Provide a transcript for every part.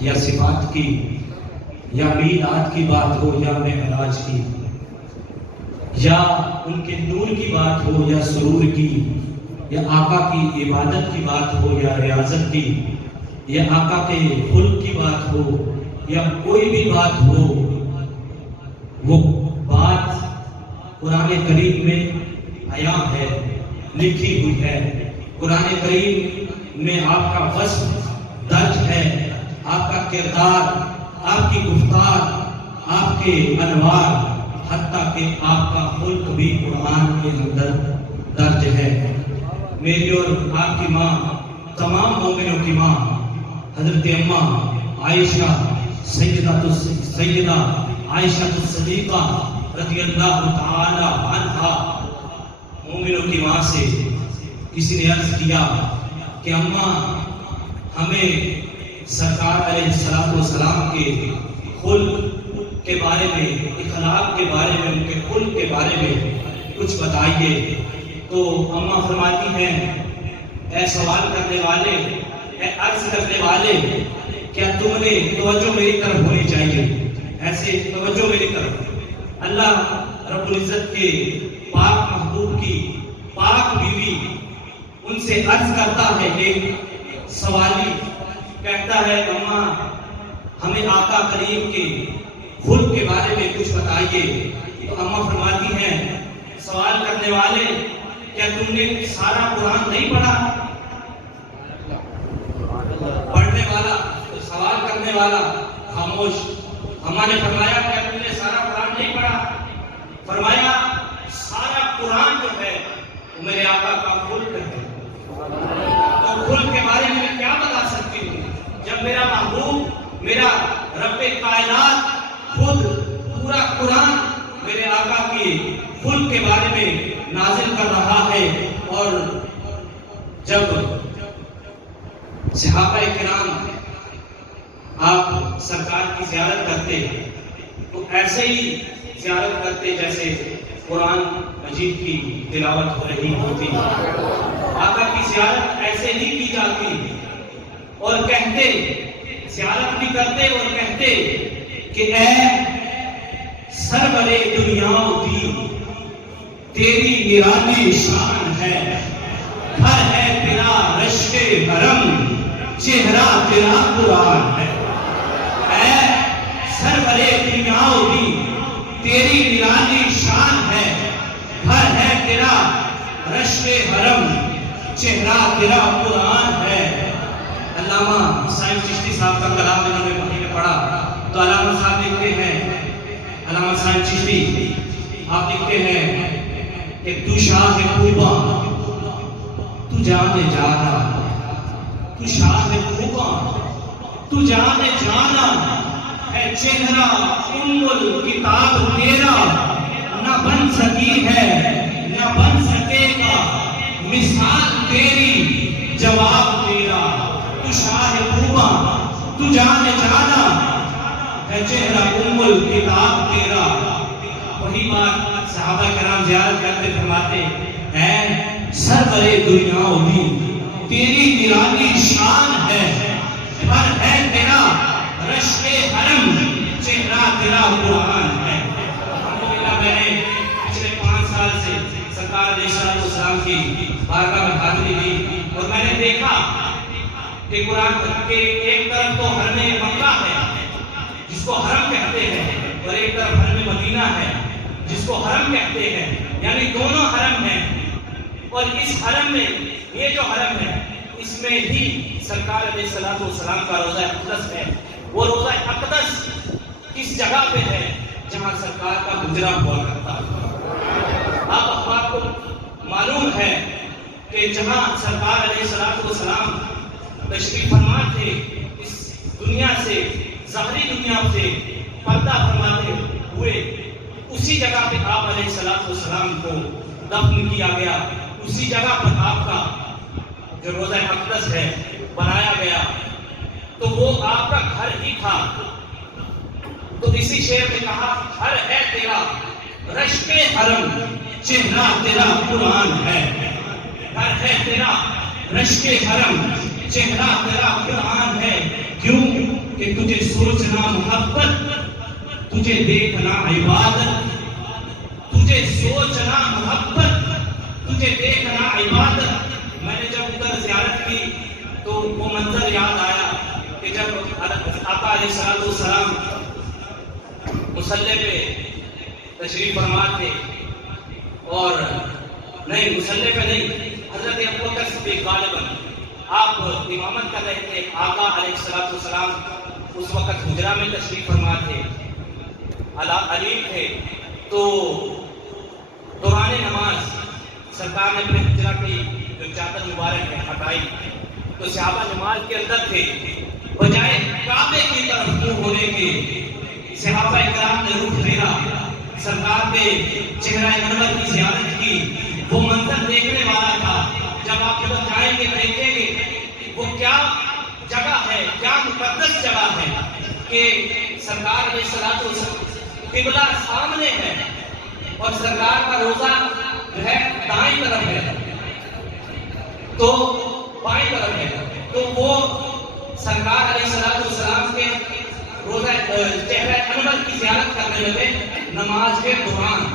یا صفات کی یا میلاد کی بات ہو یا معراج کی، یا ان کے نور کی بات ہو یا سرور کی، یا آقا کی عبادت کی بات ہو یا ریاضت کی، یا آقا کے خلق کی بات ہو یا کوئی بھی بات ہو، وہ بات قرآن کریم میں عیاں ہے، لکھی ہوئی ہے۔ قرآن کریم میں آپ کا وصف درج ہے، آپ کا کردار، آپ کی گفتار، آپ کے انوار، حتیٰ کہ آپ کا خلق بھی قرآن کے اندر درج ہے۔ میری اور آپ کی ماں، تمام مومنوں کی ماں، حضرت اماں عائشہ سیدہ عائشہ الصدیقہ رضی اللہ تعالی عنہا، مومنوں کی ماں سے کسی نے عرض کیا کہ اماں، ہمیں سرکار علیہ السلام کے خلق کے بارے میں، اخلاق کے بارے میں، ان کے خلق کے بارے میں کچھ بتائیے۔ تو اماں فرماتی ہیں، اے سوال کرنے والے، اے عرض کرنے والے، کیا تم نے توجہ میری طرف ہونی چاہیے، ایسے توجہ میری طرف۔ اللہ رب العزت کے پاک محبوب کی پاک بیوی ان سے عرض کرتا ہے، ایک سوالی کہتا ہے، اماں ہمیں آقا کریم کے خلق کے بارے میں کچھ بتائیے۔ تو اماں فرماتی ہیں، سوال کرنے والے، کیا تم نے سارا قرآن نہیں پڑھا؟ پڑھنے والا، سوال کرنے والا خاموش۔ اماں نے فرمایا، کیا تم نے سارا قرآن نہیں پڑھا؟ فرمایا، سارا قرآن جو ہے وہ میرے آقا کا خلق ہے، تو خلق کے بارے میں کیا بتا سکتی ہوں جب میرا محبوب، میرا رب کائنات خود پورا قرآن میرے آقا کی خلق کے بارے میں نازل کر رہا ہے۔ اور جب صحابہ کرام آپ سرکار کی زیارت کرتے تو ایسے ہی زیارت کرتے جیسے قرآن مجید کی تلاوت ہو رہی ہوتی، آقا کی زیارت ایسے ہی کی جاتی، اور کہتے، زیارت بھی کرتے اور کہتے کہ اے سرورِ دنیا دی، تیری نرالی شان ہے، گھر ہے تیرا رشک حرم، چہرہ تیرا قرآن ہے۔ اے سرورِ دنیا دی، تیری نرالی شان ہے، گھر ہے تیرا رشک حرم، چہرہ تیرا قرآن ہے۔ علامہ صاحب چشتی صاحب کا کلام انہوں نے پڑھی میں پڑھا تو علامہ صاحب لکھتے ہیں، علامہ صاحب چشتی آپ لکھتے ہیں کہ تو شاہ خوباں، تو جانے جانا، تو شاہ خوباں، تو جانے جانا ہے، چہرہ کتاب تیرا نہ بن سکی ہے، نہ بن سکے گا، مثال تیری، جواب تیرا۔ تو شاہ خوباں، تو جانے جانا ہے، چہرہ کتاب تیرا۔ وہی بات صحابہ کرام زیارت کرتے فرماتے، اے سرورِ دنیا دی، تیری نرالی شان ہے، گھر ہے تیرا رشک حرم، چہرہ تیرا قرآن ہے۔ الحمدللہ میں نے پچھلے 5 سال سے سرکار علیہ السلام کی بارگاہ میں حاضری دی، اور میں نے دیکھا کہ قرآن کے ایک طرف تو حرم مکہ ہے جس کو حرم کہتے ہیں، اور ایک طرف حرم مدینہ ہے جس کو حرم کہتے ہیں، یعنی دونوں حرم ہیں۔ اور اس حرم میں، یہ جو حرم ہے، اس میں ہی سرکار علیہ السلام کا روضہ اقدس ہے۔ وہ روضہ اقدس کس جگہ پہ ہے؟ جہاں سرکار کا گزرا ہوا کرتا ہے۔ آپ کو معلوم ہے کہ جہاں سرکار علیہ السلام تشریف فرما تھے، اس دنیا سے، ظاہری دنیا سے پردہ فرماتے ہوئے، اسی جگہ پہ آپ علیہ السلام کو دفن کیا گیا، اسی جگہ پر آپ کا جو روضہ اقدس ہے بنایا گیا، تو وہ آپ کا گھر ہی تھا۔ تو اسی شعر میں کہا، گھر ہے تیرا رشک حرم، چہرہ تیرا قرآن ہے۔ گھر ہے تیرا رشک حرم، چہرہ تیرا قرآن ہے، کیوں کہ کہ تجھے سوچنا محبت، تجھے دیکھنا عبادت، تجھے سوچنا محبت، تجھے دیکھنا عبادت۔ میں نے جب ادھر زیارت کی تو وہ منظر یاد آیا کہ جب آقا علیہ السلام مصلی پہ تشریف فرما تھے، اور نہیں مصلی پہ نہیں، حضرت ابوبکر صدیق غالباً آپ امامت کر رہے تھے، آقا علیہ السلام اس وقت حجرہ میں تشریف فرما تھے، علیم تھے، تو دوران نماز سرکار نے اپنے حجرہ کی جو چادر مبارک ہے ہٹائی، تو صحابہ نماز کے اندر تھے، بجائے کعبے کی طرف منہ ہونے کے صحابہ کرام نے رخ پھیرا، سرکار کے چہرہ انور کی زیارت کی۔ وہ منظر دیکھنے والا تھا، جب آپ جب جائیں گے دیکھیں گے وہ کیا جگہ ہے، کیا مقدس جگہ ہے کہ سرکار علیہ السلام قبلہ سامنے ہے اور سرکار کا روزہ جو ہے دائیں طرف ہے تو بائیں طرف ہے، تو وہ سرکار علیہ السلام کے روزہ چہرہ انور کی زیارت کرنے لگے نماز کے دوران۔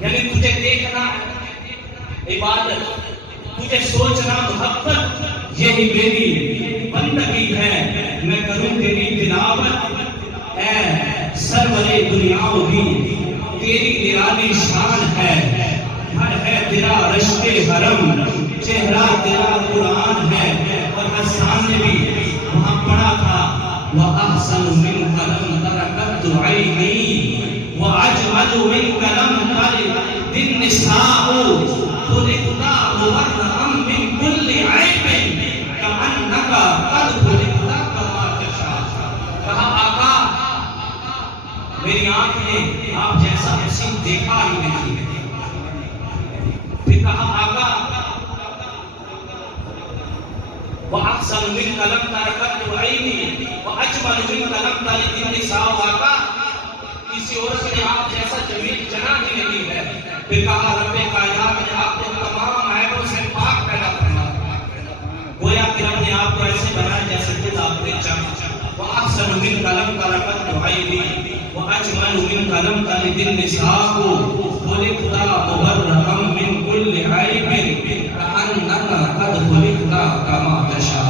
یعنی تجھے دیکھنا عبادت، تجھے سوچنا محبت، یہی میری بندگی ہے، میں کروں تیری تلاوت، اے سرور دنیا بھی تیری نرالی شان ہے، گھر ہے تیرا رشک حرم، چہرہ تیرا قرآن ہے۔ اور حسان نے بھی وہاں پڑھا تھا وَأَحْسَنُ مِنْكَ لَمْ تَرَكَتْ عَيْنِي وَأَجْمَلُ مِنْكَ لَمْ تَلِدِ النِّسَاءُ خُلِقْتَ مُبَرَّأً مِنْ كُلِّ عَيْبٍ كَأَنَّكَ قَدْ خُلِقْتَ كَمَا تَشَاءُ۔ کہا آقا میری آنکھ نے آپ جیسا حسین دیکھا ہی نہیں۔ پھر کہا آقا وَأَحْسَنُ مِنْكَ لَمْ تَرَكَتْ عَيْنِي وَأَجْمَلُ مِنْكَ لَمْ تَلِدِ النِّسَاءُ۔ آقا کسی اور سے آپ جیسا جمیل جنا ہی نہیں ہے۔ پھر کہا رب کائنات نے آپ کو تمام عیبوں سے پاک پیدا فرمایا، گویا کہ رب نے آپ کو ایسے بنایا جیسے خود آپ نے چاہا۔ وَأَحْسَنُ مِنْكَ لَمْ تَرَكَتْ عَيْنِي وَأَجْمَلُ مِنْكَ لَمْ تَلِدِ النِّسَاءُ خُلِقْتَ مُبَرَّأً مِنْ كُلِّ عَيْبٍ كَأَنَّكَ قَدْ خُلِقْتَ كَمَا تَشَاءُ۔